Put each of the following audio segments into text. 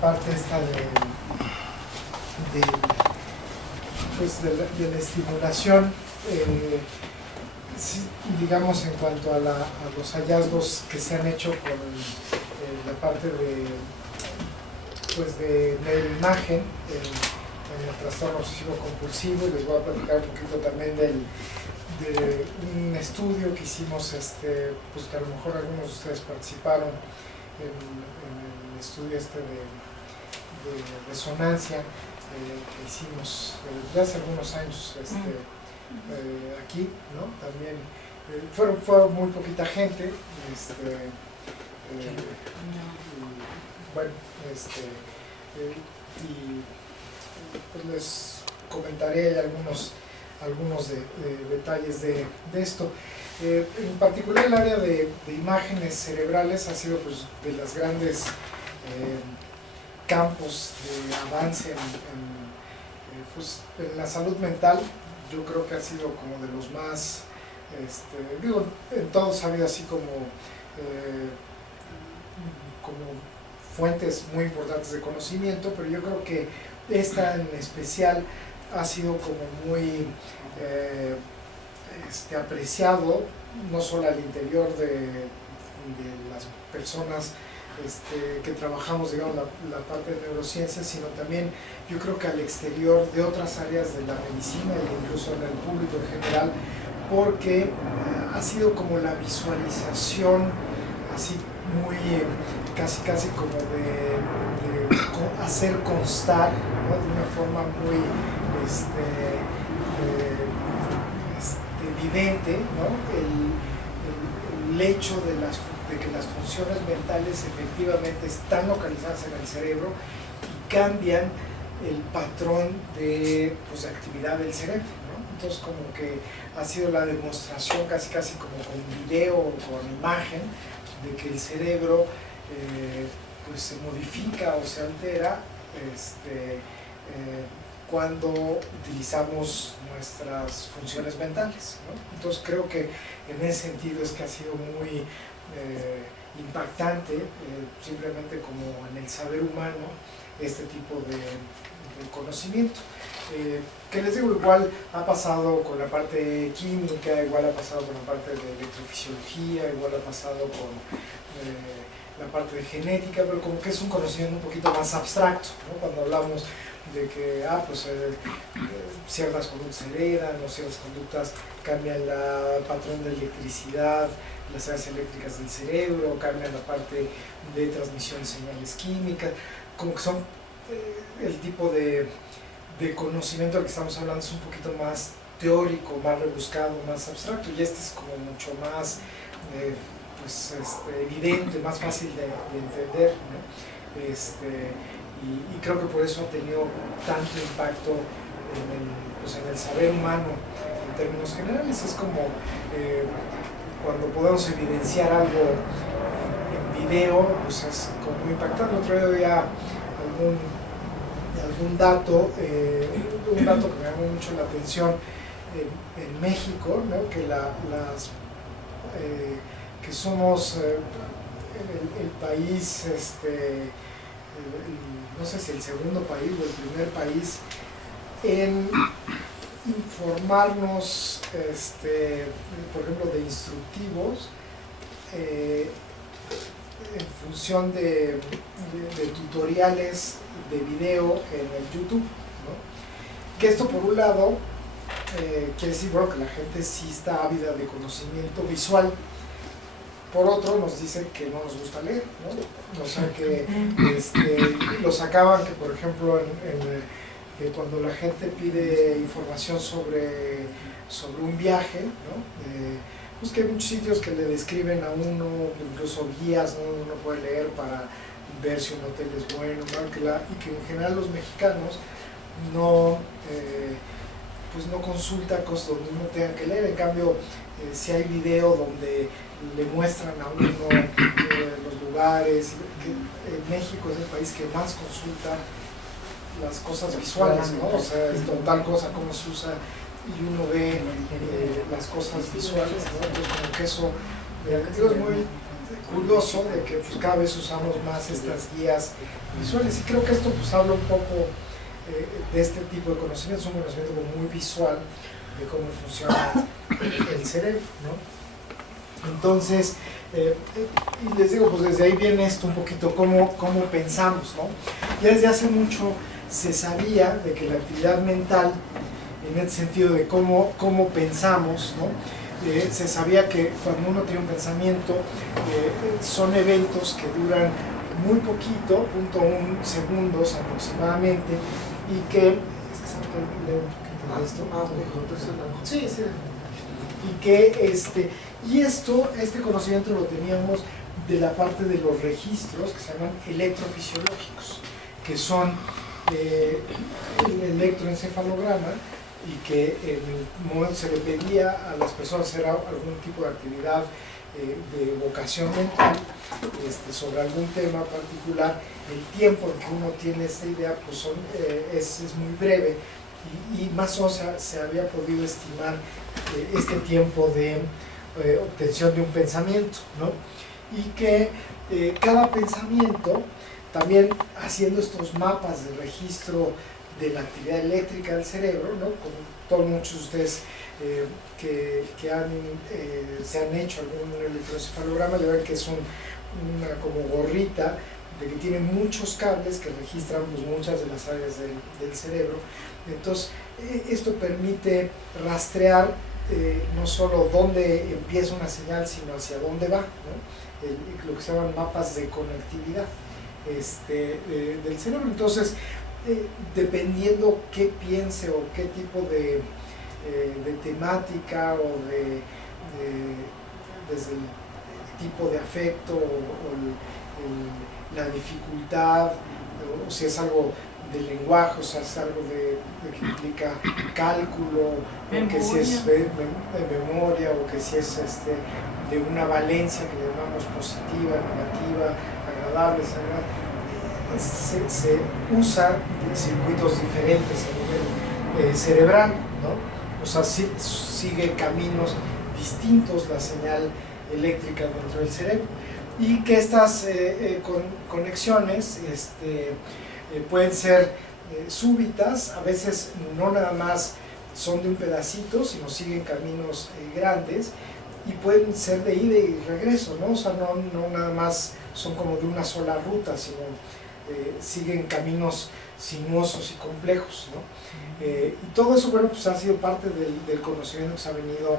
parte esta pues de la estimulación, digamos, en cuanto a los hallazgos que se han hecho con la parte de neuroimagen en el trastorno obsesivo compulsivo, y les voy a platicar un poquito también de un estudio que hicimos, pues que a lo mejor algunos de ustedes participaron en el estudio de resonancia que hicimos desde hace algunos años aquí, ¿no? También fue muy poquita gente, bueno, y pues les comentaré algunos detalles de esto. En particular el área de imágenes cerebrales ha sido, pues, de los grandes campos de avance pues, en la salud mental. Yo creo que ha sido como de los más, en todos ha habido así como fuentes muy importantes de conocimiento, pero yo creo que esta en especial ha sido como muy apreciado, no solo al interior de las personas que trabajamos, digamos, la parte de neurociencias, sino también yo creo que al exterior de otras áreas de la medicina e incluso en el público en general, porque ha sido como la visualización así muy casi como de hacer constar, ¿no? De una forma muy evidente, ¿no? El hecho de que las funciones mentales efectivamente están localizadas en el cerebro y cambian el patrón de actividad del cerebro, ¿no? Entonces, como que ha sido la demostración casi como con video o con imagen de que el cerebro pues se modifica o se altera cuando utilizamos nuestras funciones mentales, ¿no? Entonces creo que en ese sentido es que ha sido muy impactante, simplemente como en el saber humano, este tipo de conocimiento. Que les digo, igual ha pasado con la parte química, igual ha pasado con la parte de electrofisiología, igual ha pasado con la parte de genética, pero como que es un conocimiento un poquito más abstracto, ¿no? Cuando hablamos de que ciertas conductas se heredan, o ciertas conductas cambian el patrón de electricidad, las áreas eléctricas del cerebro, cambian la parte de transmisión de señales químicas, como que son el tipo de conocimiento del que estamos hablando es un poquito más teórico, más rebuscado, más abstracto, y este es como mucho más evidente, más fácil de entender, ¿no? Y creo que por eso ha tenido tanto impacto en el saber humano en términos generales. Es como cuando podemos evidenciar algo en video, pues es como muy impactante. Otro día había algún dato, un dato que me llamó mucho la atención en México, ¿no? Que que somos el país, no sé si el segundo país o el primer país en informarnos, por ejemplo, de instructivos en función de tutoriales de video en el YouTube, ¿no? Que esto, por un lado, quiere decir, bueno, que la gente sí está ávida de conocimiento visual. Por otro, nos dicen que no nos gusta leer, ¿no? O sea, que lo sacaban que, por ejemplo, cuando la gente pide información sobre un viaje, ¿no? Pues que hay muchos sitios que le describen a uno, incluso guías, ¿no? Uno puede leer para ver si un hotel es bueno, ¿no? Y que en general los mexicanos no consultan cosas donde uno tenga que leer. En cambio, si hay video donde le muestran a uno los lugares, México es el país que más consulta las cosas visuales, ¿no? O sea, tal cosa, cómo se usa, y uno ve las cosas visuales, ¿no? Entonces, como que eso es muy curioso de que pues, cada vez usamos más estas guías visuales, y creo que esto pues habla un poco de este tipo de conocimiento. Es un conocimiento muy visual de cómo funciona el cerebro, ¿no? Entonces, y les digo, pues desde ahí viene esto un poquito, cómo pensamos, ¿no? Ya desde hace mucho se sabía de que la actividad mental, en el sentido de cómo pensamos, ¿no? Se sabía que cuando uno tiene un pensamiento, son eventos que duran muy poquito, 0.1 segundos aproximadamente, y que... Sí, sí. Y que este conocimiento lo teníamos de la parte de los registros que se llaman electrofisiológicos, que son el electroencefalograma, y que en el momento se le pedía a las personas hacer algún tipo de actividad de vocación mental sobre algún tema particular, el tiempo en que uno tiene esta idea pues es muy breve, y más o menos se había podido estimar este tiempo de obtención de un pensamiento, ¿no? Y que cada pensamiento, también haciendo estos mapas de registro de la actividad eléctrica del cerebro, ¿no? Como todos muchos de ustedes que se han hecho algún electroencefalograma, le ven que es una como gorrita de que tiene muchos cables que registran pues, muchas de las áreas del cerebro. Entonces, esto permite rastrear no solo dónde empieza una señal, sino hacia dónde va, ¿no? Lo que se llaman mapas de conectividad del cerebro. Entonces, dependiendo qué piense o qué tipo de temática o desde el tipo de afecto o la dificultad, o si es algo de lenguaje, o sea, es algo que implica cálculo, o que si es de memoria, o que si es de una valencia que le llamamos positiva, negativa, agradable, se usa circuitos diferentes a nivel cerebral, ¿no? O sea, sigue caminos distintos la señal eléctrica dentro del cerebro, y que estas conexiones pueden ser súbitas, a veces no nada más son de un pedacito, sino siguen caminos grandes, y pueden ser de ida y regreso, ¿no? O sea, no nada más son como de una sola ruta, sino siguen caminos sinuosos y complejos, ¿no? Y todo eso, bueno, pues ha sido parte del conocimiento que se ha venido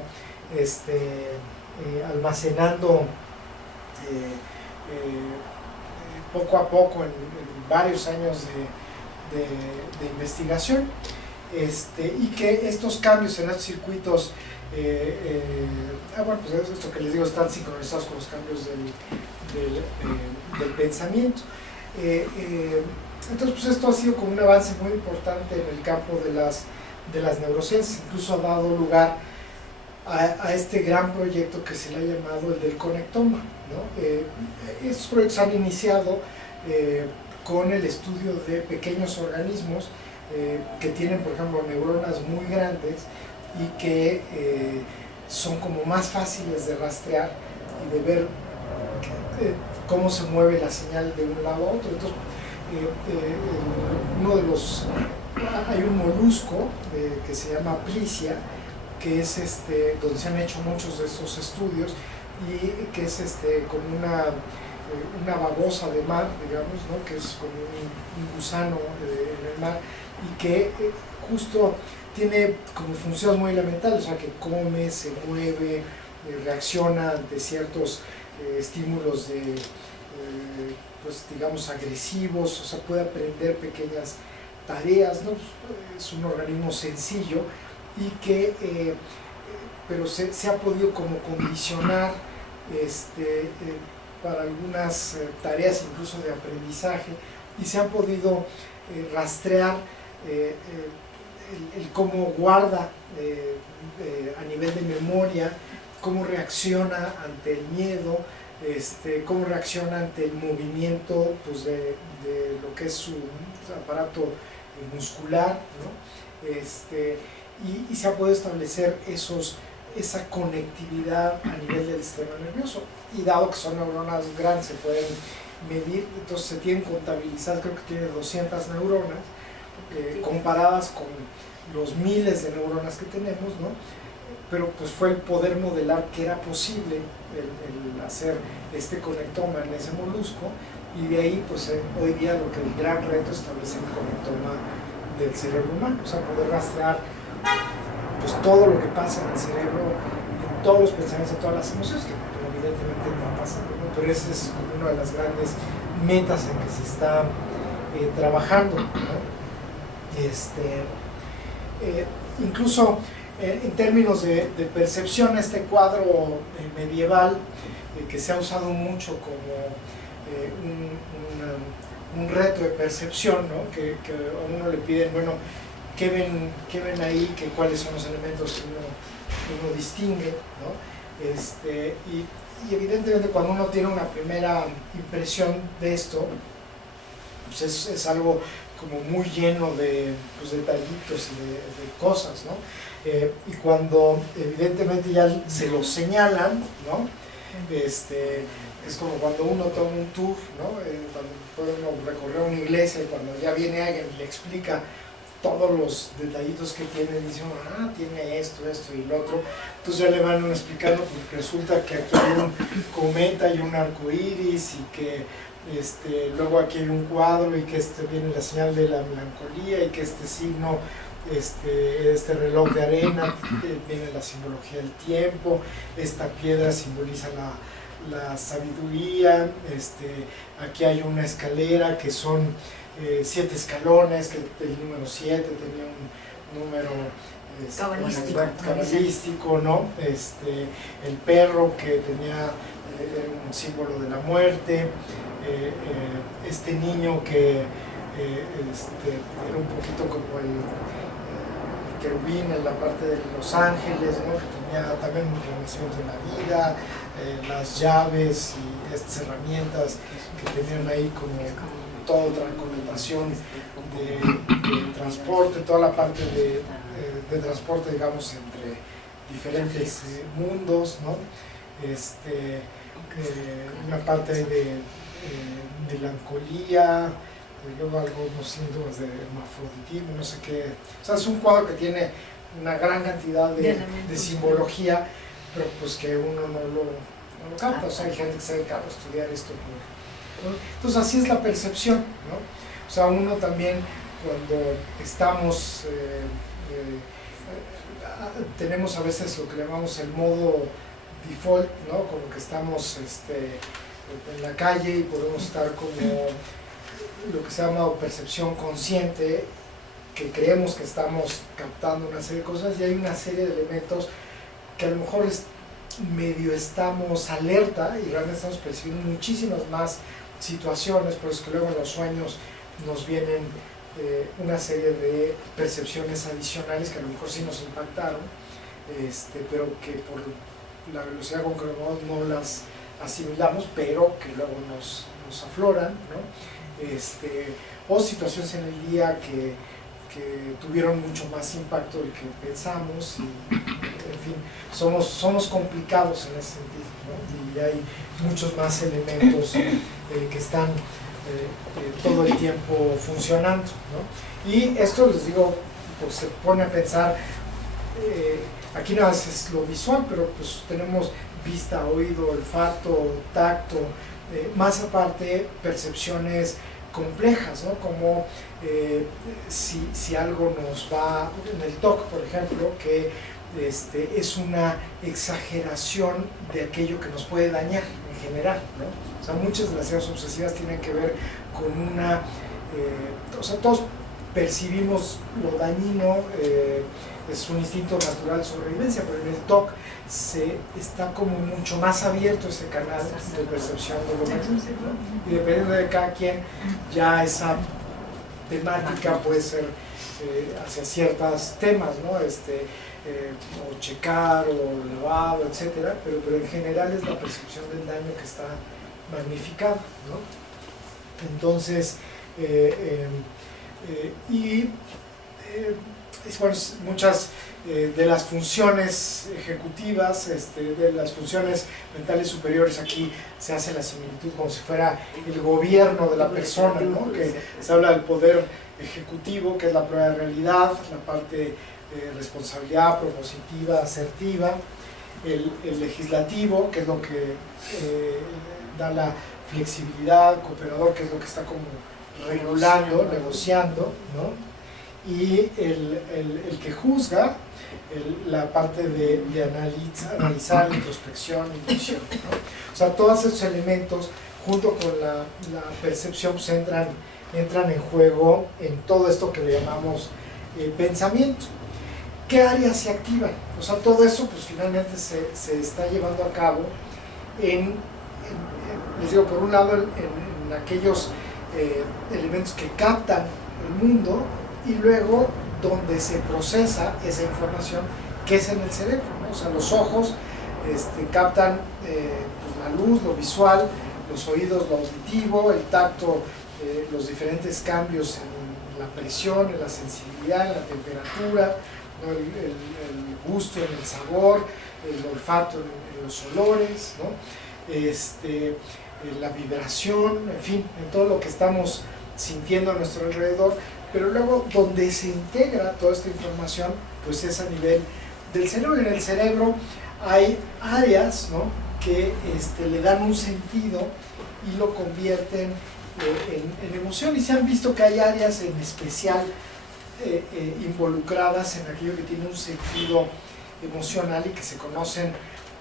almacenando poco a poco en varios años de investigación, y que estos cambios en estos circuitos, bueno, pues esto que les digo, están sincronizados con los cambios del pensamiento. Entonces, pues esto ha sido como un avance muy importante en el campo de las neurociencias. Incluso ha dado lugar a este gran proyecto que se le ha llamado el del conectoma, ¿no? Estos proyectos han iniciado con el estudio de pequeños organismos que tienen, por ejemplo, neuronas muy grandes, y que son como más fáciles de rastrear y de ver cómo se mueve la señal de un lado a otro. Entonces, hay un molusco que se llama Plicia, que es donde se han hecho muchos de estos estudios, y que es como una babosa de mar, digamos, ¿no? Que es como un gusano en el mar, y que justo tiene como funciones muy elementales, o sea, que come, se mueve, reacciona ante ciertos estímulos pues digamos agresivos, o sea, puede aprender pequeñas tareas, ¿no? Es un organismo sencillo, y que pero se ha podido como condicionar para algunas tareas incluso de aprendizaje, y se han podido rastrear el cómo guarda a nivel de memoria, cómo reacciona ante el miedo, cómo reacciona ante el movimiento pues, de lo que es su aparato muscular, ¿no? Y se ha podido establecer esos esa conectividad a nivel del sistema nervioso. Y dado que son neuronas grandes, se pueden medir, entonces se tienen contabilizadas, creo que tiene 200 neuronas, comparadas con los miles de neuronas que tenemos, ¿no? Pero pues fue el poder modelar que era posible el hacer este conectoma en ese molusco, y de ahí pues hoy día lo que el gran reto es establecer el conectoma del cerebro humano, o sea, poder rastrear pues todo lo que pasa en el cerebro, en todos los pensamientos, en todas las emociones, que pues, evidentemente no ha pasado, ¿no? Pero esa es una de las grandes metas en que se está trabajando, ¿no? Incluso en términos de percepción, este cuadro medieval que se ha usado mucho como un reto de percepción, ¿no? Que a uno le piden, bueno, ¿qué ven ahí? ¿Cuáles son los elementos que uno distingue, ¿no? Y evidentemente cuando uno tiene una primera impresión de esto, pues es algo como muy lleno de pues, detallitos y de cosas, ¿no? Y cuando evidentemente ya se lo señalan, ¿no? Es como cuando uno toma un tour, ¿no? Cuando puede uno recorrer una iglesia y cuando ya viene alguien y le explica todos los detallitos que tiene, dice uno, tiene esto y lo otro, entonces ya le van explicando, porque resulta que aquí hay un cometa y un arco iris, y que luego aquí hay un cuadro, y que viene la señal de la melancolía, y que este signo, este reloj de arena, viene la simbología del tiempo, esta piedra simboliza la sabiduría, aquí hay una escalera que son 7 escalones, que el número 7 tenía un número cabalístico, ¿no? El perro que tenía un símbolo de la muerte, este niño que era un poquito como el querubín en la parte de los ángeles, ¿no? Que tenía también un renacimiento de la vida, las llaves y estas herramientas que tenían ahí como toda otra connotación de transporte, toda la parte de transporte, digamos, entre diferentes mundos, ¿no? Una parte de melancolía, luego algunos síntomas de hermafroditismo, no sé qué. O sea, es un cuadro que tiene una gran cantidad de simbología, pero pues que uno no lo capta. O sea, hay gente que se ha dedicado a estudiar esto, ¿no? Entonces así es la percepción, ¿no? O sea, uno también cuando estamos, tenemos a veces lo que llamamos el modo default, ¿no? Como que estamos en la calle y podemos estar como lo que se llama percepción consciente, que creemos que estamos captando una serie de cosas, y hay una serie de elementos que a lo mejor medio estamos alerta y realmente estamos percibiendo muchísimas más situaciones, pero es que luego en los sueños nos vienen una serie de percepciones adicionales que a lo mejor sí nos impactaron, pero que por la velocidad con que no las asimilamos, pero que luego nos afloran, ¿no? O situaciones en el día que tuvieron mucho más impacto del que pensamos, y en fin, somos complicados en ese sentido, ¿no? Y hay muchos más elementos que están todo el tiempo funcionando, ¿no? Y esto, les digo, pues se pone a pensar, aquí nada más es lo visual, pero pues tenemos vista, oído, olfato, tacto, más aparte percepciones complejas, ¿no? Como si algo nos va, en el TOC, por ejemplo, que es una exageración de aquello que nos puede dañar en general, ¿no? O sea, muchas de las ideas obsesivas tienen que ver con una, o sea, todos percibimos lo dañino, es un instinto natural de sobrevivencia, pero en el TOC está como mucho más abierto ese canal de percepción de lo dañino, ¿no? Y dependiendo de cada quien, ya temática puede ser hacia ciertos temas, ¿no? O checar, o lavado, etcétera, pero en general es la percepción del daño que está magnificada, ¿no? Entonces, bueno, muchas de las funciones ejecutivas, de las funciones mentales superiores, aquí se hace la similitud como si fuera el gobierno de la persona, ¿no? Que se habla del poder ejecutivo, que es la prueba de realidad, la parte de responsabilidad, propositiva, asertiva, el legislativo, que es lo que da la flexibilidad, cooperador, que es lo que está como regulando, negociando, ¿no? Y el que juzga, la parte de analizar, introspección, intuición, ¿no? O sea, todos esos elementos junto con la percepción pues entran en juego en todo esto que le llamamos pensamiento. ¿Qué áreas se activan? O sea, todo eso pues finalmente se está llevando a cabo les digo, por un lado en aquellos elementos que captan el mundo, y luego donde se procesa esa información, que es en el cerebro, ¿no? O sea, los ojos captan pues la luz, lo visual, los oídos, lo auditivo, el tacto, los diferentes cambios en la presión, en la sensibilidad, en la temperatura, ¿no? El gusto en el sabor, el olfato en los olores, ¿no? La vibración, en fin, en todo lo que estamos sintiendo a nuestro alrededor. Pero luego donde se integra toda esta información, pues es a nivel del cerebro. En el cerebro hay áreas, ¿no? Que le dan un sentido y lo convierten en emoción, y se han visto que hay áreas en especial involucradas en aquello que tiene un sentido emocional y que se conocen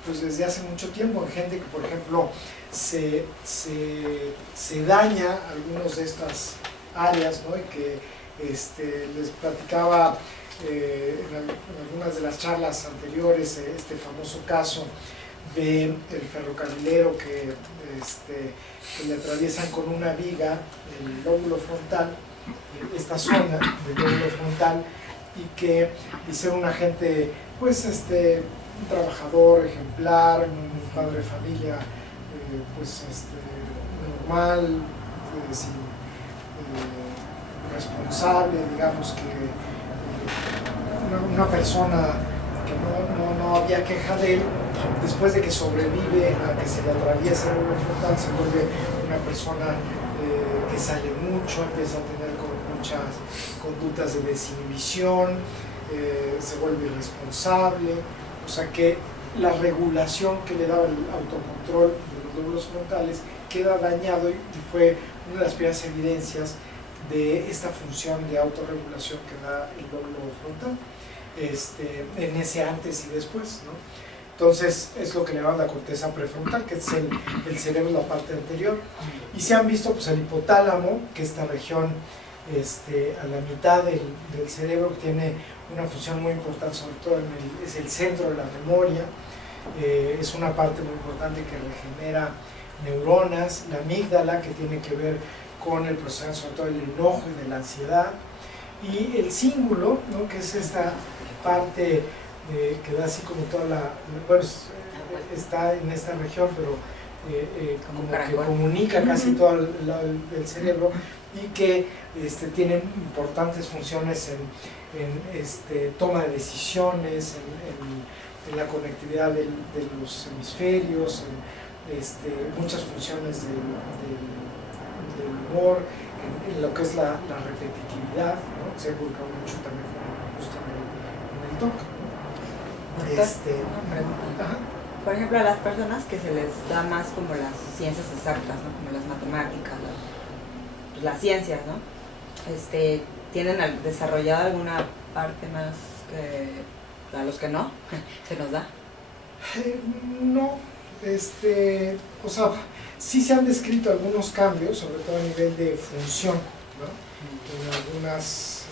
pues desde hace mucho tiempo en gente que, por ejemplo, se daña algunos de estas áreas, ¿no? Y que les platicaba en algunas de las charlas anteriores este famoso caso del ferrocarrilero que le atraviesan con una viga el lóbulo frontal, esta zona del lóbulo frontal, y que dice un agente, pues un trabajador ejemplar, un padre de familia, pues normal, sin responsable, digamos que una persona que no había queja de él, después de que sobrevive a que se le atraviese el lóbulo frontal, se vuelve una persona que sale mucho, empieza a tener muchas conductas de desinhibición, se vuelve irresponsable, o sea que la regulación que le daba el autocontrol de los lóbulos frontales queda dañado, y fue una de las primeras evidencias de esta función de autorregulación que da el lóbulo frontal, en ese antes y después, ¿no? Entonces es lo que le llaman la corteza prefrontal, que es el cerebro, la parte anterior, y se han visto pues el hipotálamo, que esta región a la mitad del cerebro tiene una función muy importante, sobre todo es el centro de la memoria, es una parte muy importante que regenera neuronas, la amígdala, que tiene que ver con el proceso sobre todo del enojo y de la ansiedad, y el cíngulo, ¿no? Que es esta parte que da así como toda bueno, está en esta región, pero como que comunica casi todo el cerebro, y que tienen importantes funciones en toma de decisiones, en la conectividad de los hemisferios, en muchas funciones del humor, en lo que es la repetitividad, ¿no? Se ha involucrado mucho también justo en el TOC, ¿no? Una pregunta. Ajá. Por ejemplo, a las personas que se les da más como las ciencias exactas, ¿no? Como las matemáticas, las ciencias, ¿no? ¿Tienen desarrollado alguna parte más que a los que no se nos da? No, o sea, sí se han descrito algunos cambios, sobre todo a nivel de función, ¿no? En algunas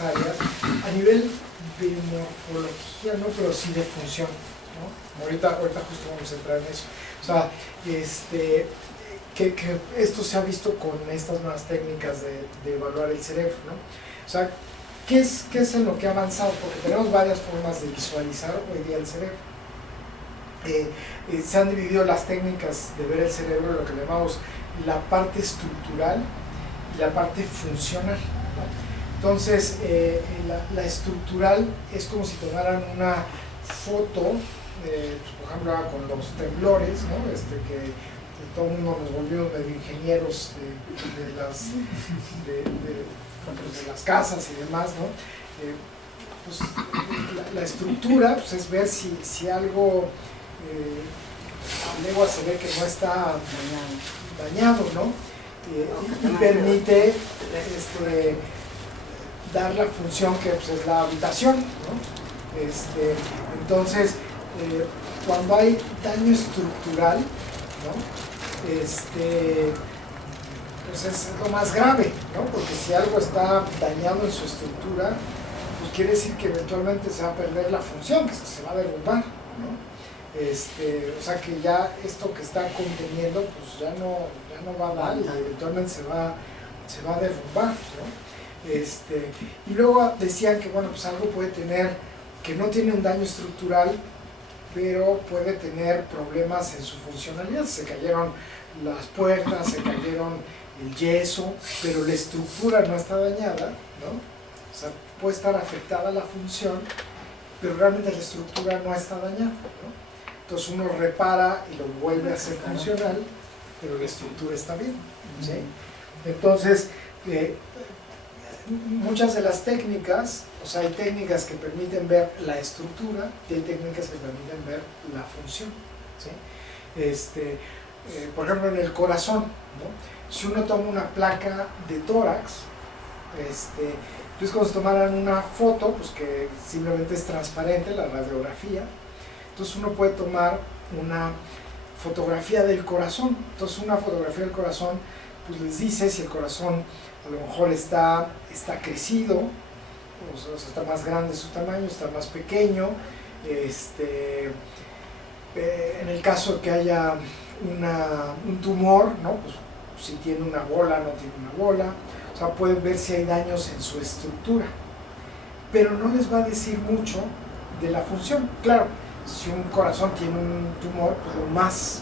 áreas, a nivel de morfología, no, pero sí de función, ¿no? Ahorita justo vamos a entrar en eso. O sea, que esto se ha visto con estas nuevas técnicas de evaluar el cerebro, ¿no? O sea, ¿qué es en lo que ha avanzado? Porque tenemos varias formas de visualizar hoy día el cerebro. Se han dividido las técnicas de ver el cerebro, lo que llamamos la parte estructural y la parte funcional, ¿no? Entonces, la estructural es como si tomaran una foto, por ejemplo, con los temblores, ¿no? Que todo el mundo nos volvimos medio ingenieros de las casas y demás, ¿no? Pues, la estructura pues, es ver si algo a legua se ve que no está dañado, ¿no? Y permite dar la función que pues, es la habitación, ¿no? Entonces, cuando hay daño estructural, ¿no? Pues es lo más grave, ¿no? Porque si algo está dañado en su estructura, pues quiere decir que eventualmente se va a perder la función, que se va a derrumbar, ¿no? O sea que ya esto que está conteniendo, pues ya no va a dar y eventualmente se va a derrumbar, ¿no? Y luego decían que, bueno, pues algo puede tener, que no tiene un daño estructural, pero puede tener problemas en su funcionalidad. Se cayeron las puertas, se cayeron el yeso, pero la estructura no está dañada, ¿no? O sea, puede estar afectada la función, pero realmente la estructura no está dañada, ¿no? Entonces uno repara y lo vuelve a hacer funcional, pero la estructura está bien, ¿sí? Entonces, muchas de las técnicas, o sea, hay técnicas que permiten ver la estructura y hay técnicas que permiten ver la función, ¿sí? Por ejemplo, en el corazón, ¿no? Si uno toma una placa de tórax, es como si tomaran una foto, pues que simplemente es transparente, la radiografía. Entonces uno puede tomar una fotografía del corazón. Entonces una fotografía del corazón pues les dice si el corazón a lo mejor está crecido, o sea, está más grande su tamaño, está más pequeño. En el caso de que haya un tumor, ¿no? Pues si tiene una bola, no tiene una bola. O sea, pueden ver si hay daños en su estructura. Pero no les va a decir mucho de la función. Claro, si un corazón tiene un tumor, pues lo más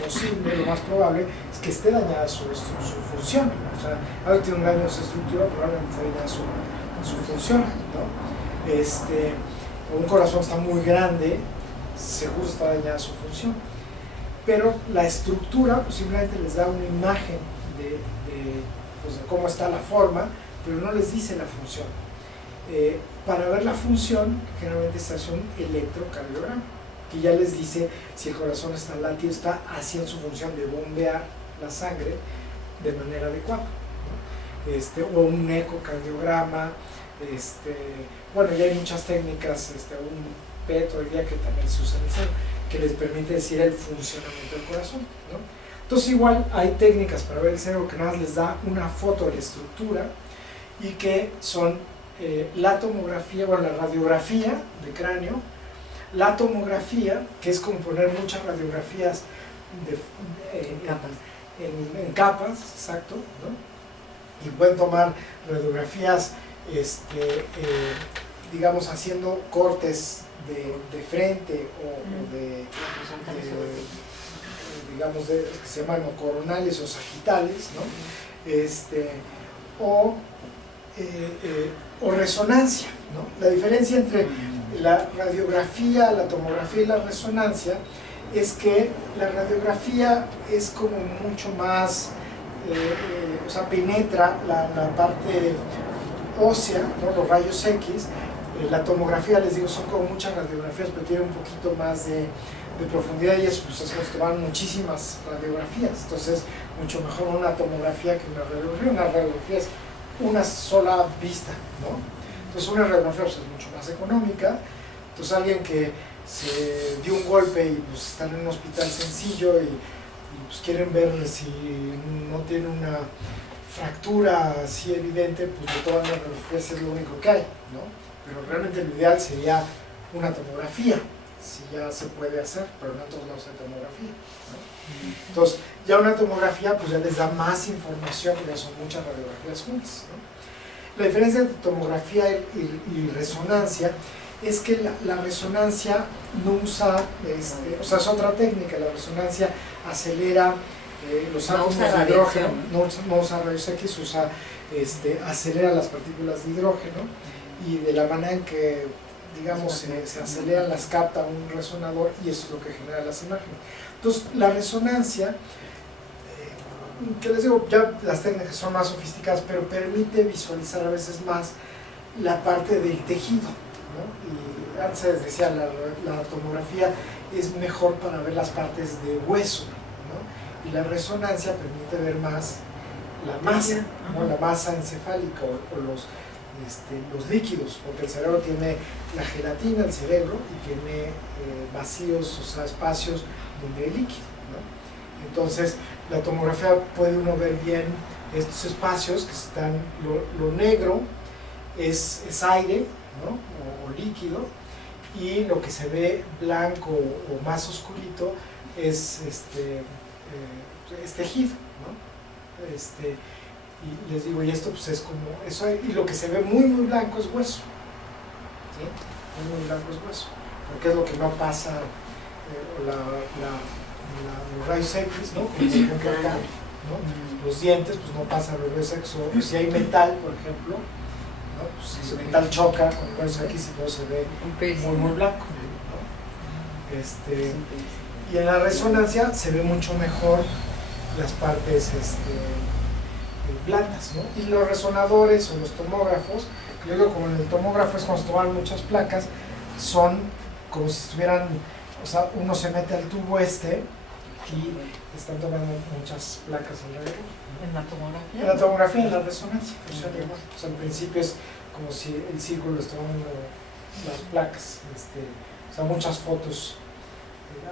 posible, lo más probable es que esté dañada su función. O sea, algo tiene un daño en su estructura, probablemente esté dañada su función, ¿no? Un corazón está muy grande, seguro está dañada su función. Pero la estructura pues, simplemente les da una imagen de cómo está la forma, pero no les dice la función. Para ver la función, generalmente se hace un electrocardiograma, que ya les dice si el corazón está latido, está haciendo su función de bombear la sangre de manera adecuada, ¿no? O un ecocardiograma, bueno, ya hay muchas técnicas, un PET hoy día que también se usa en el cerebro, que les permite decir el funcionamiento del corazón, ¿no? Entonces igual hay técnicas para ver el cerebro que nada más les da una foto de la estructura y que son la tomografía, bueno, la radiografía de cráneo, la tomografía, que es como poner muchas radiografías en capas, exacto, ¿no? Y pueden tomar radiografías, digamos, haciendo cortes de frente o digamos, que se llaman o coronales o sagitales, ¿no? O resonancia, ¿no? La diferencia entre la radiografía, la tomografía y la resonancia es que la radiografía es como mucho más, o sea, penetra la parte ósea, ¿no? Los rayos X. La tomografía, les digo, son como muchas radiografías, pero tiene un poquito más de profundidad y eso, pues hacemos tomar muchísimas radiografías. Entonces, mucho mejor una tomografía que una radiografía. Una radiografía es una sola vista, ¿no? Entonces, una radiografía pues, es mucho más económica. Entonces, alguien que se dio un golpe y pues, están en un hospital sencillo y pues, quieren ver si no tiene una fractura así evidente, pues de todas las radiografías es lo único que hay, ¿no? Pero realmente lo ideal sería una tomografía, si ya se puede hacer, pero no en todos lados hay tomografía, ¿no? Entonces, ya una tomografía pues ya les da más información, porque ya son muchas radiografías juntas, ¿no? La diferencia entre tomografía y resonancia es que la resonancia no usa, o sea, es otra técnica. La resonancia acelera los No átomos usa de hidrógeno, radiación. no usa rayos X, acelera las partículas de hidrógeno y de la manera en que, digamos, se aceleran, las capta un resonador y eso es lo que genera las imágenes. Entonces, la resonancia, que les digo, ya las técnicas son más sofisticadas, pero permite visualizar a veces más la parte del tejido, ¿no? Y antes decía, la tomografía es mejor para ver las partes de hueso, ¿no? Y la resonancia permite ver más la masa, ¿no? La masa encefálica o los líquidos, porque el cerebro tiene la gelatina, el cerebro, y tiene vacíos, o sea, espacios donde hay líquido, ¿no? Entonces, la tomografía puede uno ver bien estos espacios que están, lo negro es aire, ¿no? o líquido, y lo que se ve blanco o más oscurito es tejido, ¿no? Y les digo, y esto pues es como eso, y lo que se ve muy blanco es hueso, ¿sí? Muy blanco es hueso, porque es lo que no pasa, los rayos X, ¿no? Como por ejemplo acá, ¿no? Los dientes, pues no pasan los rayos X, o si hay metal, por ejemplo, ¿no? Pues si el metal choca con el rayos X y luego se ve muy blanco, ¿no? Y en la resonancia se ve mucho mejor las partes blandas, ¿no? Y los resonadores o los tomógrafos, yo digo, como en el tomógrafo es cuando se toman muchas placas, son como si estuvieran, o sea, uno se mete al tubo y están tomando muchas placas alrededor. ¿En la tomografía? En la tomografía, en la resonancia, funciona igual. O sea, al principio es como si el círculo está tomando las placas, o sea, muchas fotos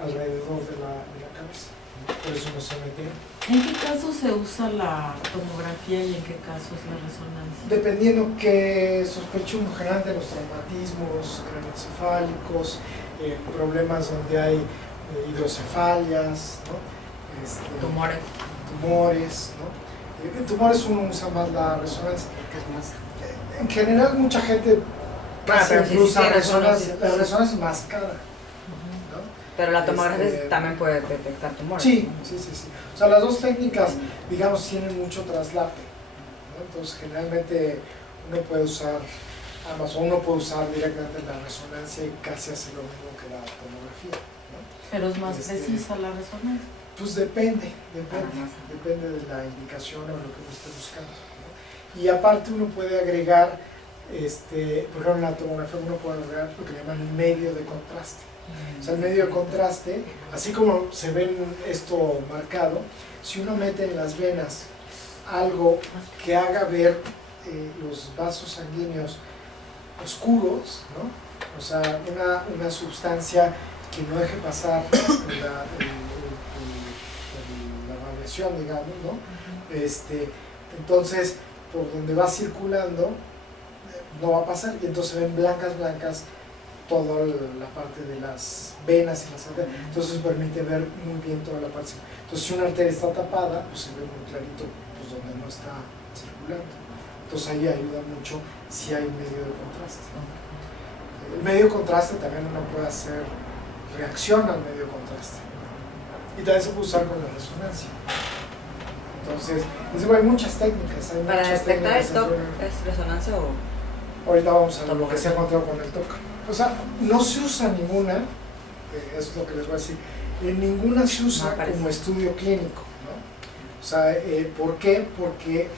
alrededor de la cabeza. Por eso no se mete. ¿En qué casos se usa la tomografía y en qué casos la resonancia? Dependiendo que sospecho uno, generalmente los traumatismos craneoencefálicos, problemas donde hay hidrocefalias, ¿no? Tumores, ¿no? En tumores uno usa más la resonancia. En general mucha gente usa resonancia. La resonancia es más cara, ¿no? Pero la tomografía también puede detectar tumores. Sí, ¿no? Sí. O sea, las dos técnicas, digamos, tienen mucho traslape, ¿no? Entonces, generalmente uno puede usar ambas, o uno puede usar directamente la resonancia y casi hace lo mismo que la tomografía, ¿no? Pero es más precisa la resonancia. Pues depende de la indicación o lo que uno esté buscando, ¿no? Y aparte uno puede agregar, por ejemplo en la tomografía uno puede agregar lo que llaman el medio de contraste. O sea, el medio de contraste, así como se ven esto marcado, si uno mete en las venas algo que haga ver los vasos sanguíneos oscuros, ¿no? O sea, una sustancia que no deje pasar la radiación, digamos, ¿no? Entonces, por donde va circulando, no va a pasar, y entonces se ven blancas toda la parte de las venas y las arterias, entonces permite ver muy bien toda la parte. Entonces, si una arteria está tapada, pues se ve muy clarito pues, donde no está circulando. Entonces ahí ayuda mucho si hay medio de contraste. El medio de contraste también uno puede hacer reacción al medio de contraste. Y también se puede usar con la resonancia. Entonces, hay muchas técnicas. ¿Para detectar el TOC es resonancia o...? Ahorita vamos a ver lo que se ha encontrado con el TOC. O sea, no se usa ninguna, eso es lo que les voy a decir, en ninguna se usa como estudio clínico, ¿no? O sea, ¿por qué? Porque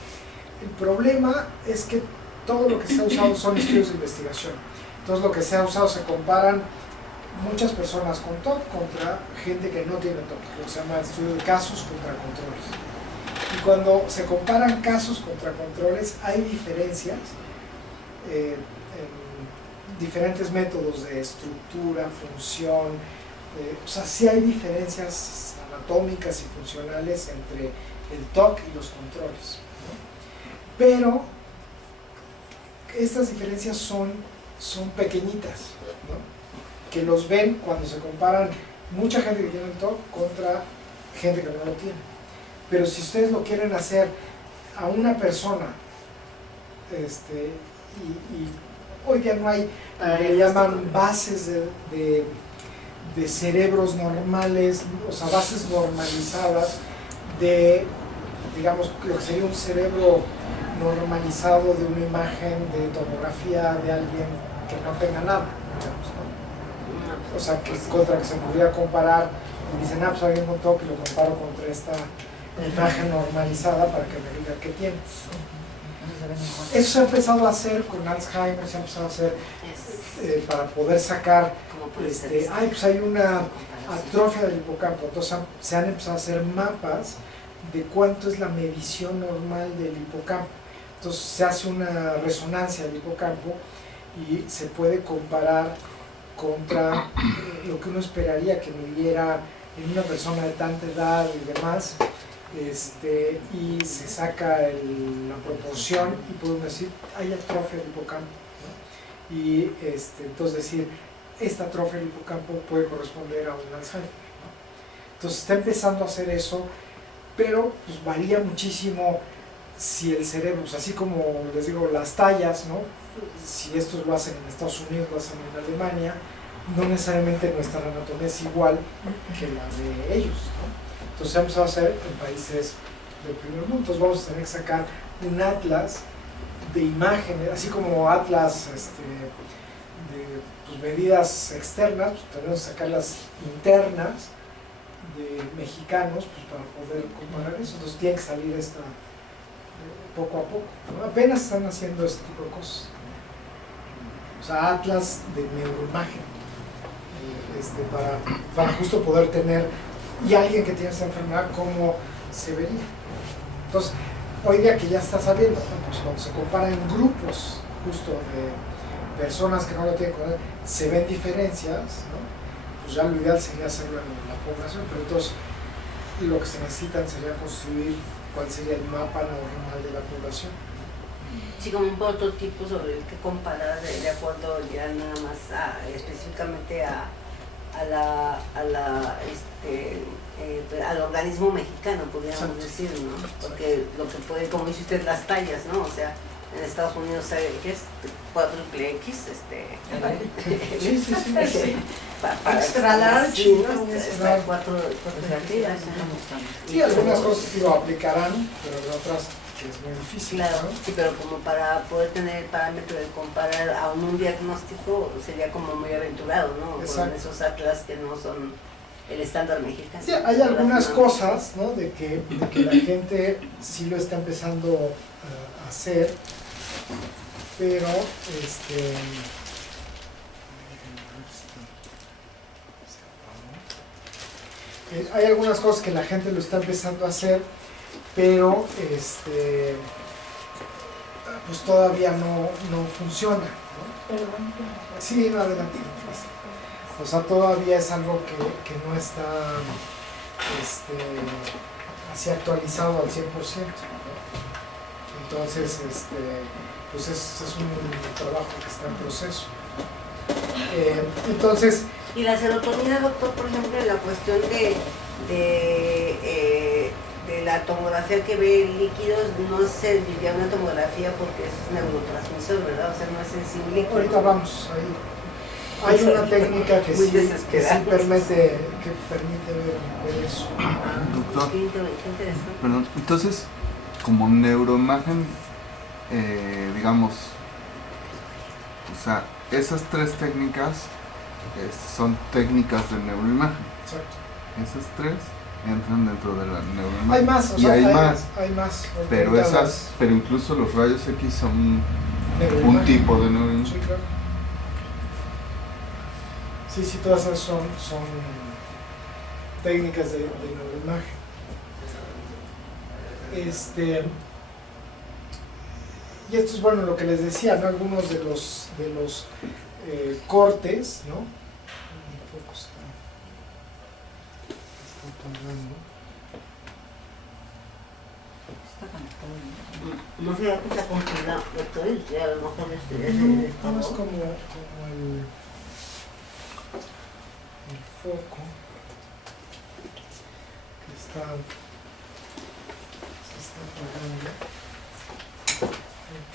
el problema es que todo lo que se ha usado son estudios de investigación. Entonces lo que se ha usado se comparan muchas personas con TOC contra gente que no tiene TOC, lo que se llama estudio de casos contra controles. Y cuando se comparan casos contra controles hay diferencias en diferentes métodos de estructura, función, o sea, sí hay diferencias anatómicas y funcionales entre el TOC y los controles, ¿no? Pero estas diferencias son pequeñitas, ¿no? Que los ven cuando se comparan mucha gente que tiene el TOC contra gente que no lo tiene. Pero si ustedes lo quieren hacer a una persona, y hoy día no hay, le llaman bases de cerebros normales, o sea, bases normalizadas de, digamos, lo que sería un cerebro normalizado de una imagen de tomografía de alguien que no tenga nada, digamos, ¿no? O sea, que contra que se pudiera comparar y dicen, pues alguien con TOC y lo comparo contra esta imagen normalizada para que me diga qué tiene. Eso se ha empezado a hacer con Alzheimer, se ha empezado a hacer para poder sacar, pues hay una atrofia del hipocampo, entonces se han empezado a hacer mapas de cuánto es la medición normal del hipocampo. Entonces se hace una resonancia del hipocampo y se puede comparar contra lo que uno esperaría que midiera en una persona de tanta edad y demás, y se saca la proporción y podemos decir, hay atrofia del hipocampo, ¿no? Y entonces decir, esta atrofia del hipocampo puede corresponder a un Alzheimer, ¿no? Entonces está empezando a hacer eso, pero pues varía muchísimo si el cerebro, pues así como les digo, las tallas, ¿no? Si estos lo hacen en Estados Unidos, lo hacen en Alemania, no necesariamente nuestra anatomía es igual que la de ellos, ¿no? Entonces se ha empezado a hacer en países del primer mundo. Entonces vamos a tener que sacar un atlas de imágenes, así como atlas de pues, medidas externas, pues tenemos que sacar las internas de mexicanos pues, para poder comparar eso. Entonces tiene que salir esta poco a poco, ¿no? Apenas están haciendo este tipo de cosas. O sea, atlas de neuroimagen, para justo poder tener, y alguien que tiene esta enfermedad, cómo se vería. Entonces, hoy día que ya está saliendo, pues cuando se compara en grupos justo de personas que no lo tienen, se ven diferencias, ¿no? Pues ya lo ideal sería hacerlo en la población, pero entonces lo que se necesitan sería construir cuál sería el mapa normal de la población. Sí, como un prototipo sobre el que comparar de acuerdo ya nada más específicamente al organismo mexicano, podríamos decir, ¿no? Porque lo que puede, como dice usted, las tallas, ¿no? O sea, en Estados Unidos sabe qué es 4XX, Sí. para extra large, sí, ¿no? Para cuatro partidas, ¿no? Sí, algunas cosas lo aplicarán, pero en otras que es muy difícil. Claro, ¿no? sí, pero como para poder tener el parámetro de comparar a un diagnóstico sería como muy aventurado, ¿no? Exacto. Con esos atlas que no son el estándar mexicano. Sí, hay algunas cosas, ¿no? de que la gente sí lo está empezando a hacer, pero hay algunas cosas que la gente lo está empezando a hacer, pero pues todavía no funciona, ¿no? Sí, no, adelante. O sea, todavía es algo que no está así actualizado al 100%, ¿no? Entonces, pues es un trabajo que está en proceso. Entonces, Y la serotonina, doctor, por ejemplo, en la cuestión de la tomografía que ve líquidos, no serviría una tomografía porque es neurotransmisor, ¿verdad? O sea, no es en sí líquido. ahorita vamos ahí. Hay una técnica que sí permite ver eso. Doctor, Qué interesante. perdón, entonces, como neuroimagen, digamos, o sea, esas tres técnicas son técnicas de neuroimagen. Exacto. Esas tres entran dentro de la neuroimagen. Hay más, o y sea, hay más, hay más. pero Ahorita pero incluso los rayos X son un neuroimagen. tipo de neuroimagen. Sí, claro. Sí, todas esas son técnicas de neuroimagen. Y esto es bueno lo que les decía, ¿no? Algunos de los cortes, ¿no? El foco está apagando. Está conectado. No se da cuenta congelado, doctor, y a lo mejor No, es como el foco que se está apagando.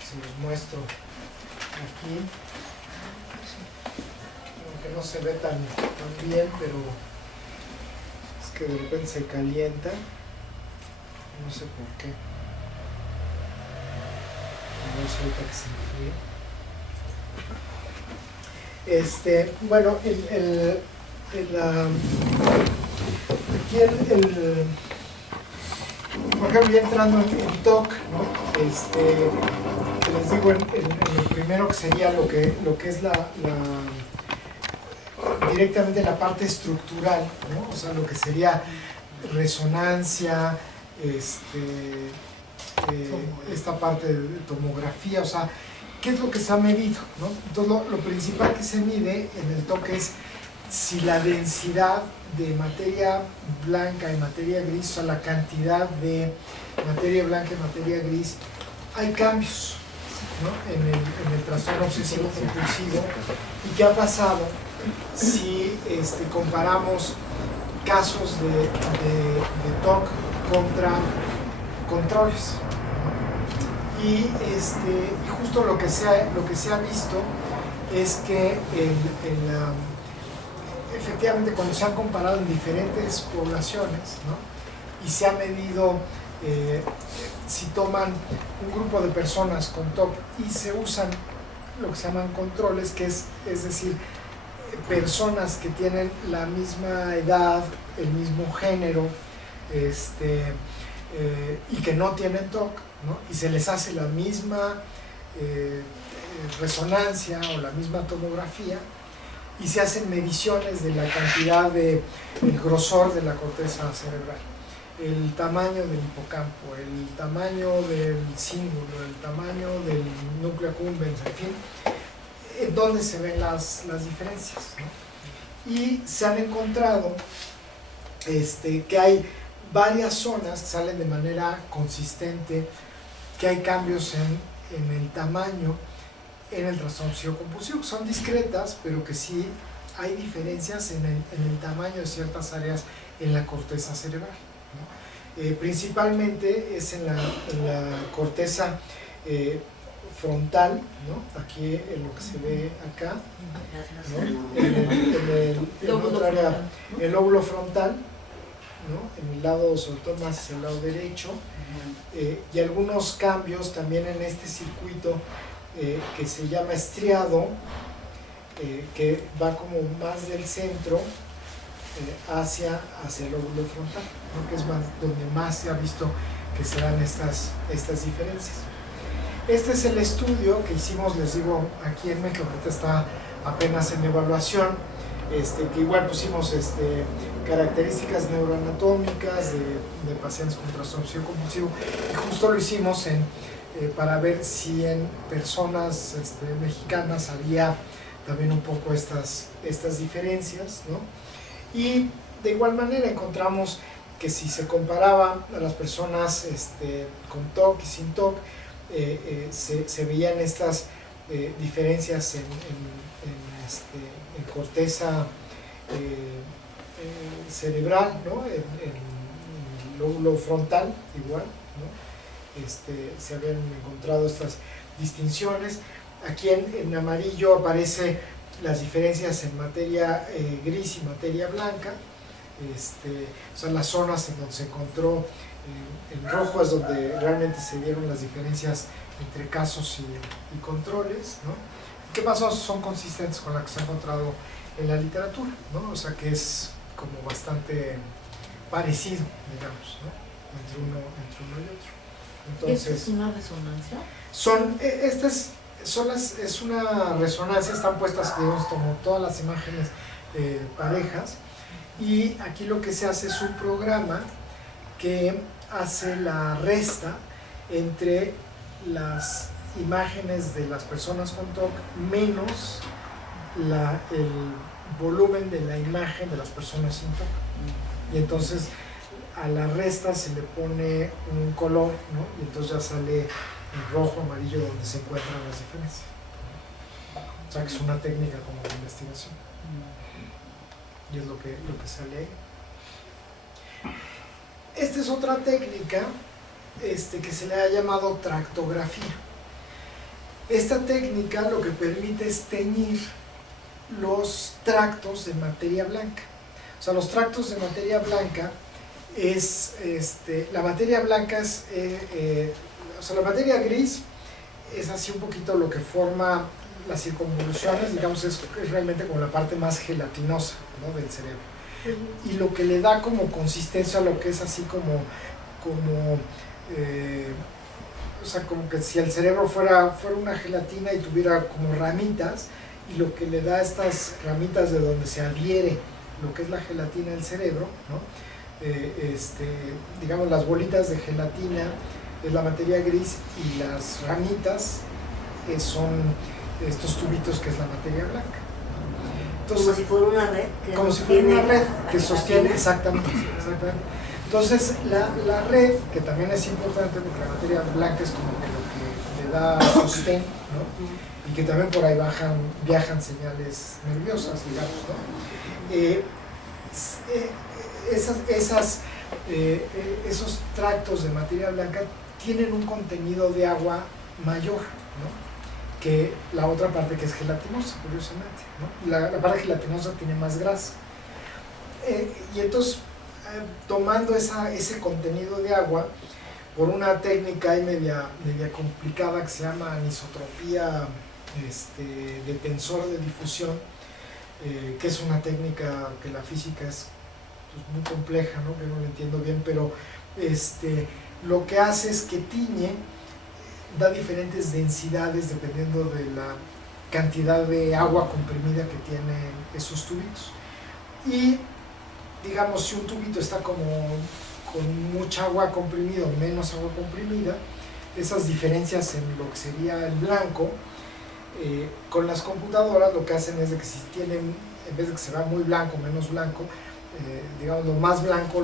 Se los muestro aquí, aunque no se ve tan bien, pero es que de repente se calienta. no sé por qué. A ver si ahorita que se me fríe. Bueno, aquí por ejemplo, ya entrando en TOC, ¿no? Les digo en lo primero que sería lo que es directamente la parte estructural, ¿no? O sea, lo que sería resonancia, esta parte de tomografía, o sea, ¿qué es lo que se ha medido, ¿no? Entonces, lo principal que se mide en el TOC es si la densidad de materia blanca y materia gris, o sea, la cantidad de materia blanca y materia gris, hay cambios, ¿no? en el trastorno obsesivo compulsivo. ¿Y qué ha pasado si comparamos casos de TOC contra controles? Y justo lo que se ha visto es que efectivamente cuando se han comparado en diferentes poblaciones, ¿no? Y se ha medido si toman un grupo de personas con TOC y se usan lo que se llaman controles, que es decir, personas que tienen la misma edad, el mismo género, y que no tienen TOC, ¿no? Y se les hace la misma resonancia o la misma tomografía, y se hacen mediciones de la cantidad el grosor de la corteza cerebral, el tamaño del hipocampo, el tamaño del cíngulo, el tamaño del núcleo accumbens, en fin, en dónde se ven las diferencias, ¿no? Y se han encontrado que hay varias zonas que salen de manera consistente, que hay cambios en el tamaño en el trastorno obsesivo compulsivo, que son discretas, pero que sí hay diferencias en el tamaño de ciertas áreas en la corteza cerebral, ¿no? Principalmente es en la corteza frontal, ¿no? Aquí en lo que se ve acá, ¿no? En otra área, el lóbulo frontal, ¿no? En el lado, sobre todo más hacia el lado derecho, y algunos cambios también en este circuito que se llama estriado, que va como más del centro hacia el lóbulo frontal, ¿no? Que es donde más se ha visto que se dan estas diferencias. Este es el estudio que hicimos, les digo, aquí en México, ahorita está apenas en evaluación, que igual pusimos características neuroanatómicas de pacientes con trastorno obsesivo compulsivo, y justo lo hicimos para ver si en personas mexicanas había también un poco estas diferencias, ¿no? Y de igual manera encontramos que si se comparaba a las personas con TOC y sin TOC, se veían estas diferencias en corteza cerebral, ¿no? En el lóbulo frontal igual, ¿no? Se habían encontrado estas distinciones. Aquí en amarillo aparecen las diferencias en materia gris y materia blanca, son las zonas en donde se encontró. En rojo es donde realmente se dieron las diferencias entre casos y controles, ¿no? ¿Qué pasó? Son consistentes con la que se ha encontrado en la literatura, ¿no? O sea que es como bastante parecido, digamos, ¿no? entre uno y otro. Entonces, ¿Esta es una resonancia? Es una resonancia, están puestas, digamos, como todas las imágenes parejas, y aquí lo que se hace es un programa que hace la resta entre las imágenes de las personas con TOC menos el volumen de la imagen de las personas sin TOC. Y entonces a la resta se le pone un color, ¿no? Y entonces ya sale el rojo, amarillo, donde se encuentran las diferencias. O sea que es una técnica como de investigación. Y es lo que sale ahí. Esta es otra técnica que se le ha llamado tractografía. Esta técnica lo que permite es teñir los tractos de materia blanca. O sea, los tractos de materia blanca es, la materia blanca es, o sea, la materia gris es así un poquito lo que forma las circunvoluciones, digamos, es realmente como la parte más gelatinosa, ¿no?, del cerebro. Y lo que le da como consistencia a lo que es así como o sea, como que si el cerebro fuera una gelatina y tuviera como ramitas, y lo que le da a estas ramitas de donde se adhiere lo que es la gelatina del cerebro, ¿no?, digamos, las bolitas de gelatina es la materia gris y las ramitas son estos tubitos que es la materia blanca. Entonces, como si fuera una red que como si fuera una red que la sostiene, gelatina. exactamente. Entonces, la red, que también es importante porque la materia blanca es como que lo que le da sostén, ¿no?, y que también por ahí viajan señales nerviosas, digamos, ¿no? Esos tractos de materia blanca tienen un contenido de agua mayor, ¿no?, que la otra parte que es gelatinosa, curiosamente, ¿no? La parte gelatinosa tiene más grasa. Y entonces, tomando ese contenido de agua, por una técnica ahí media complicada que se llama anisotropía de tensor de difusión, que es una técnica que la física es, pues, muy compleja, ¿no?, que no lo entiendo bien, pero lo que hace es que tiñe, da diferentes densidades dependiendo de la cantidad de agua comprimida que tienen esos tubitos. Y digamos, si un tubito está como con mucha agua comprimida o menos agua comprimida, esas diferencias en lo que sería el blanco, con las computadoras lo que hacen es de que si tienen, en vez de que se vea muy blanco, menos blanco, digamos, lo más blanco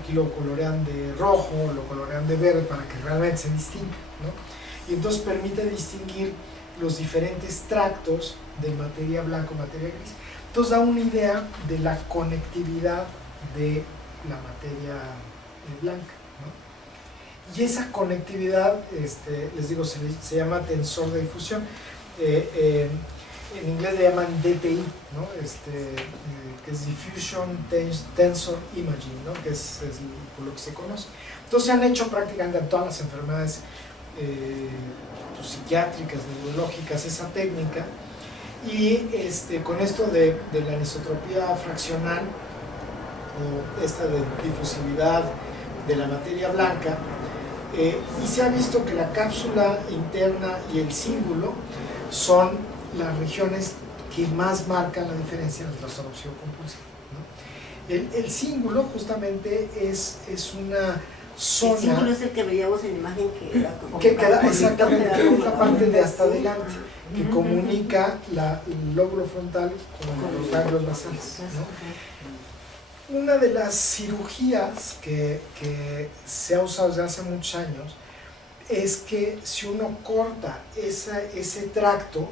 aquí lo colorean de rojo, lo colorean de verde para que realmente se distinga, ¿no? Y entonces permite distinguir los diferentes tractos de materia blanca o materia gris. Entonces da una idea de la conectividad de la materia blanca, ¿no? Y esa conectividad, les digo, se llama tensor de difusión. En inglés le llaman DTI, ¿no? Que es Diffusion Tensor Imaging, ¿no?, que es por lo que se conoce. Entonces se han hecho prácticamente en todas las enfermedades pues, psiquiátricas, neurológicas, esa técnica, y con esto de la anisotropía fraccional, o esta de difusividad de la materia blanca, y se ha visto que la cápsula interna y el cíngulo son las regiones que más marcan la diferencia en el trastorno obsesivo compulsivo, ¿no? El cíngulo justamente es una zona... El cíngulo es el que veíamos en la imagen que era como... que queda exactamente, que es la parte de hasta adelante, que comunica el lóbulo frontal con los ganglios basales, ¿no? Una de las cirugías que se ha usado desde hace muchos años es que si uno corta ese tracto,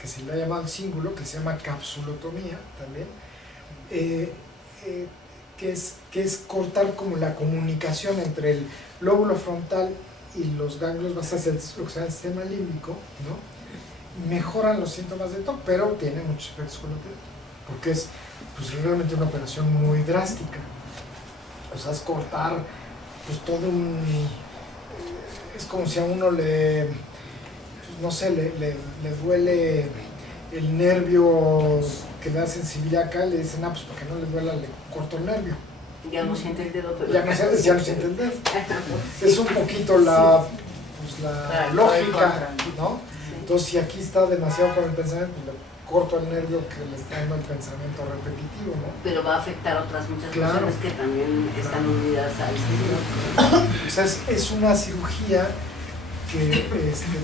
que se le ha llamado el cíngulo, que se llama capsulotomía también, que es cortar como la comunicación entre el lóbulo frontal y los ganglios basales, lo que se llama el sistema límbico, ¿no? Mejoran los síntomas de TOC, pero tiene muchos efectos colaterales, porque es, pues, realmente una operación muy drástica. O sea, es cortar, pues, todo es como si a uno le, no sé, le duele el nervio que le da sensibilidad acá, le dicen, pues para que no le duela, le corto el nervio. Ya no siente el dedo, pero... Ya no siente el dedo. Es un poquito la lógica, ¿no? Entonces, si aquí está demasiado con el pensamiento, pues le corto el nervio que le está dando el pensamiento repetitivo, ¿no? Pero va a afectar otras muchas Claro. funciones que también están unidas al cíngulo. O sea, es una cirugía que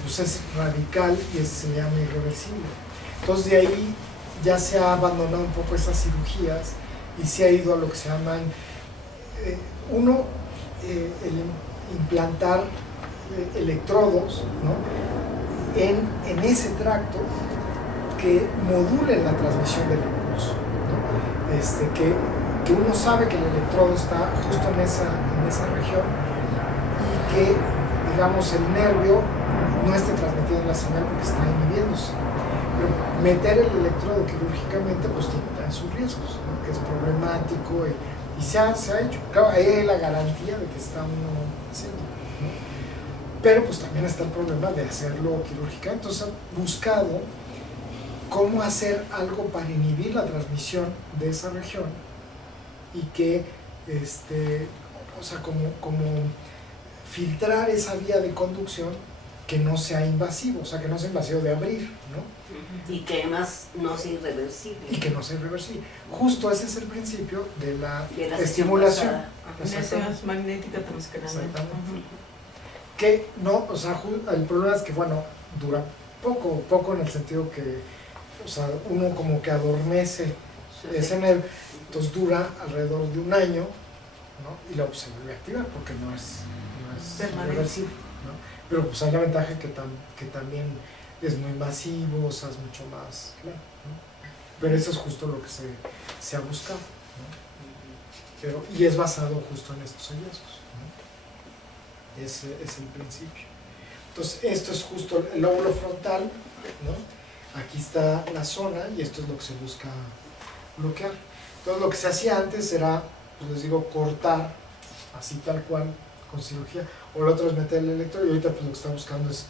pues es radical y se llama irreversible. Entonces, de ahí ya se ha abandonado un poco esas cirugías y se ha ido a lo que se llaman, el implantar electrodos, ¿no?, en ese tracto que modulen la transmisión del impulso, ¿no? Que uno sabe que el electrodo está justo en esa región y que, digamos, el nervio no esté transmitiendo la señal porque está inhibiéndose. Pero meter el electrodo quirúrgicamente pues tiene sus riesgos, ¿no?, que es problemático y Y se ha hecho. Claro, ahí hay la garantía de que está uno haciendo, ¿no? Pero pues también está el problema de hacerlo quirúrgicamente. Entonces han buscado cómo hacer algo para inhibir la transmisión de esa región y que, o sea, como filtrar esa vía de conducción que no sea invasivo, o sea, que no sea invasivo de abrir, ¿no? Y que además no sea irreversible. Y que no sea irreversible. Justo ese es el principio de la sesión estimulación. pasada. Resonancia magnética transcranial. Exactamente. Que no, o sea, el problema es que, bueno, dura poco en el sentido que, o sea, uno como que adormece ese nervio, entonces dura alrededor de un año, ¿no? Y luego pues, se vuelve a activar porque no es Permanente. irreversible, ¿no? Pero pues hay la ventaja que también es muy masivo, o sea, es mucho más claro, ¿no? Pero eso es justo lo que se ha buscado, ¿no? Y es basado justo en estos hallazgos, ¿no? Ese es el principio. Entonces, esto es justo el lóbulo frontal, ¿no? Aquí está la zona y esto es lo que se busca bloquear. Entonces, lo que se hacía antes era, pues les digo, cortar así tal cual con cirugía, o el otro es meter el electrodo y ahorita pues lo que está buscando es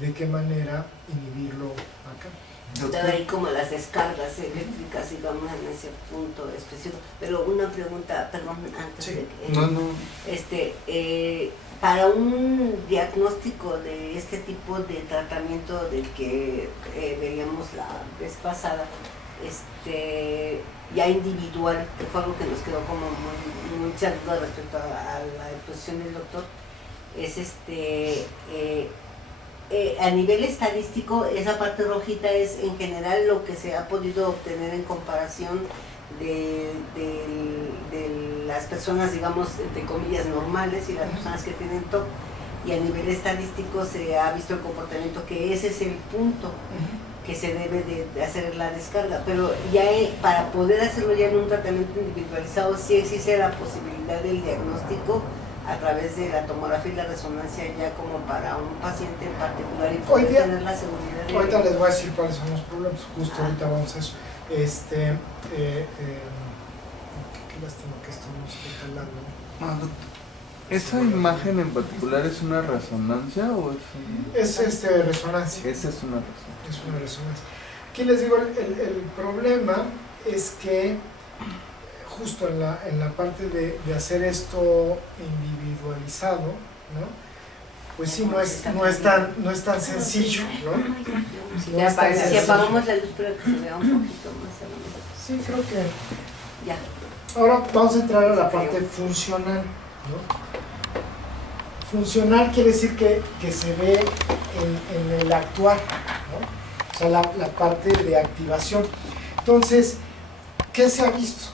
de qué manera inhibirlo acá. Está ahí como las descargas eléctricas y vamos en ese punto específico. Pero una pregunta, perdón, antes Sí. de que... No. Para un diagnóstico de este tipo de tratamiento del que veíamos la vez pasada, ya individual, que fue algo que nos quedó como mucha duda respecto a la exposición del doctor, es a nivel estadístico, esa parte rojita es en general lo que se ha podido obtener en comparación de las personas, digamos, entre comillas, normales y las personas que tienen TOC. Y a nivel estadístico se ha visto el comportamiento que ese es el punto que se debe de hacer la descarga. Pero ya para poder hacerlo ya en un tratamiento individualizado, sí existe la posibilidad del diagnóstico a través de la tomografía y la resonancia ya como para un paciente en particular y poder tener la seguridad de... Ahorita les voy a decir cuáles son los problemas, justo ahorita vamos a eso. Qué lástima que esto no se está hablando. ¿Esa imagen en particular es una resonancia o es un... Es resonancia. Esa es una resonancia. Es una resonancia. Aquí les digo, el problema es que justo en la parte de hacer esto individualizado, ¿no? Pues sí, no es tan sencillo, ¿no? Si apagamos la luz para que se vea un poquito más a lo mejor. Sí, creo que... Ya. Ahora vamos a entrar a la parte funcional, ¿no? Funcional quiere decir que se ve en el actuar, ¿no? O sea, la parte de activación. Entonces, ¿qué se ha visto?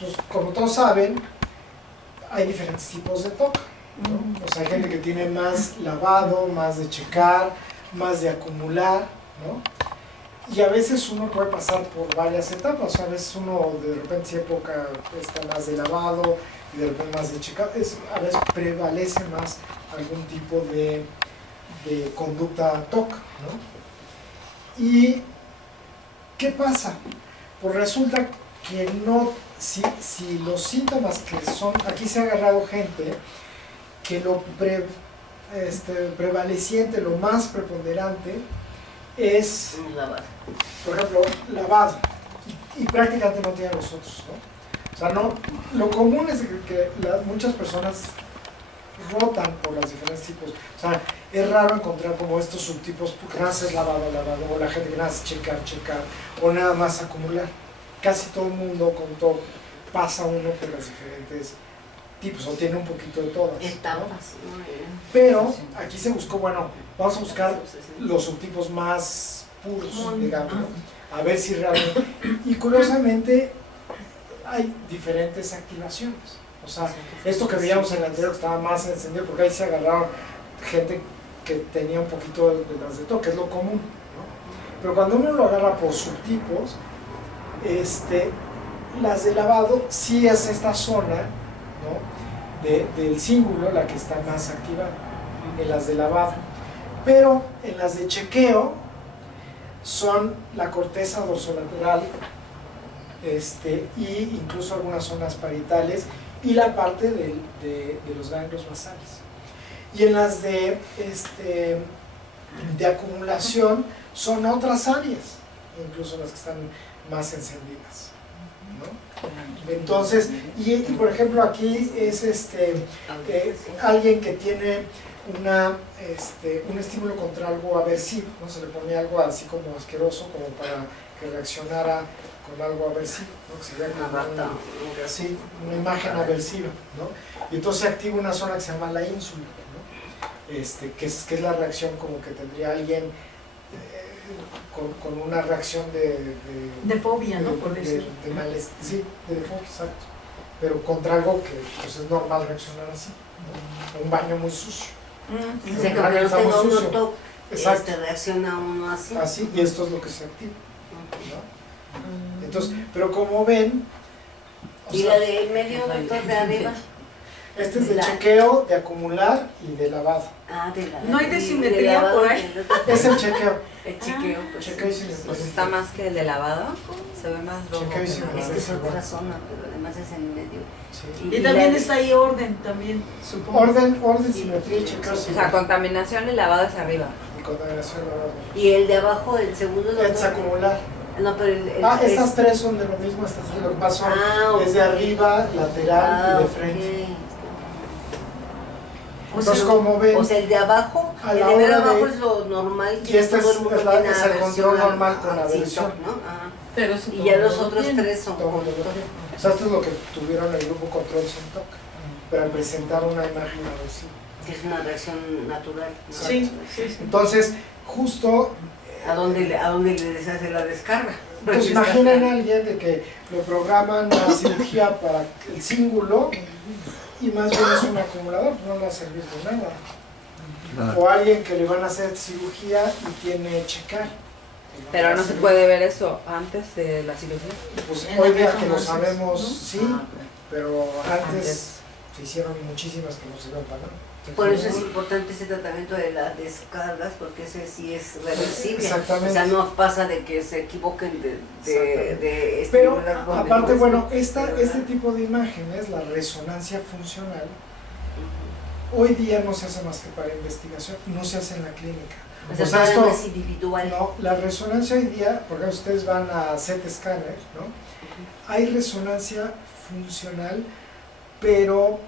Pues, como todos saben, hay diferentes tipos de TOC, ¿no? O sea, hay gente que tiene más lavado, más de checar, más de acumular, ¿no? Y a veces uno puede pasar por varias etapas. A veces uno de repente si época está más de lavado y de repente más de checar. A veces prevalece más algún tipo de conducta TOC, ¿no? ¿Y qué pasa? Pues resulta que no, si los síntomas que son, aquí se ha agarrado gente que lo prevaleciente, lo más preponderante es, por ejemplo, lavado, y prácticamente no tiene los otros, ¿no? O sea, no, lo común es que muchas personas rotan por los diferentes tipos. O sea, es raro encontrar como estos subtipos porque nada más es lavado, o la gente que nada más es checar, o nada más acumular. Casi todo el mundo con todo pasa uno por los diferentes tipos, o tiene un poquito de todas, ¿no? Etapas, ¿no? Pero aquí se buscó, bueno, vamos a buscar los subtipos más puros, digamos, ¿no? A ver si realmente... Y curiosamente hay diferentes activaciones. O sea, esto que veíamos en el anterior que estaba más encendido, porque ahí se agarraron gente que tenía un poquito de las de TOC, que es lo común, ¿no? Pero cuando uno lo agarra por subtipos, las de lavado sí es esta zona, ¿no? Del cíngulo la que está más activa en las de lavado. Pero en las de chequeo son la corteza dorsolateral y incluso algunas zonas parietales y la parte de los ganglios basales. Y en las de acumulación son otras áreas, incluso las que están más encendidas, ¿no? Entonces, y por ejemplo aquí es alguien que tiene un estímulo contra algo aversivo, ¿no? Se le pone algo así como asqueroso, como para que reaccionara con algo aversivo, ¿no? Que sería como una imagen aversiva, ¿no? Y entonces se activa una zona que se llama la ínsula, ¿no? Que es la reacción como que tendría alguien con una reacción de fobia, ¿no? Por decir. De malestar, sí, de fobia, exacto. Pero contra algo que pues, es normal reaccionar así, ¿no? Un baño muy sucio. O sea, que aunque no tenga uno TOC, exacto. reacciona uno así. Así, y esto es lo que se activa, ¿no? Entonces, pero como ven... ¿Y la de medio, doctor, de arriba? Este es de chequeo, de acumular y de lavado. Ah, de lavado. No hay desimetría por ahí. Es el chequeo. El chequeo, pues. Chequeo y simetría. Pues está más que el de lavado, se ve más rojo. Chequeo y que simetría. lavado. Es que es otra zona, pero además es en medio. Sí. Y también está ahí orden, también, supongo. Orden, simetría y chequeo. O sea, contaminación y lavado es arriba. Y contaminación, lavado. Y el de abajo, el segundo doctor. Es acumular. No, pero el Estas tres son de lo mismo, estas tres lo que pasa ok. es de arriba, lateral y de ok. frente. O sea, Entonces, como ven, O sea, el de abajo, A el la de ver hora abajo de- es lo normal. y este todo es el mundo el tiene control aversión normal con al aversión. síntoma, ¿no? Ajá. pero Y ya los otros tres son todo con lo que- o sea, esto es lo que tuvieron el grupo control sin TOC, para presentar una imagen aversiva. que es una reacción natural, ¿no? Sí, sí, sí. Entonces, justo, ¿A dónde les hace la descarga? pues imaginen a alguien de que lo programan a cirugía para el cíngulo y más bien es un acumulador, no le va a servir de nada. Claro. O alguien que le van a hacer cirugía y tiene checar. Pero no se puede ver eso antes de la cirugía. Pues En hoy la día caja que lo no se- sabemos, ¿no? sí, Ah, pero antes Antes. se hicieron muchísimas que no se iban para nada. Por eso es importante ese tratamiento de las descargas, porque ese sí es reversible. Exactamente. O sea, no pasa de que se equivoquen de Pero estimular donde aparte, no bueno, es, ¿verdad? este tipo de imágenes, la resonancia funcional, hoy día no se hace más que para investigación, no se hace en la clínica. O sea, O sea, todavía esto- no es individual. No, la resonancia hoy día, porque ustedes van a CT scanner, ¿no? Hay resonancia funcional, pero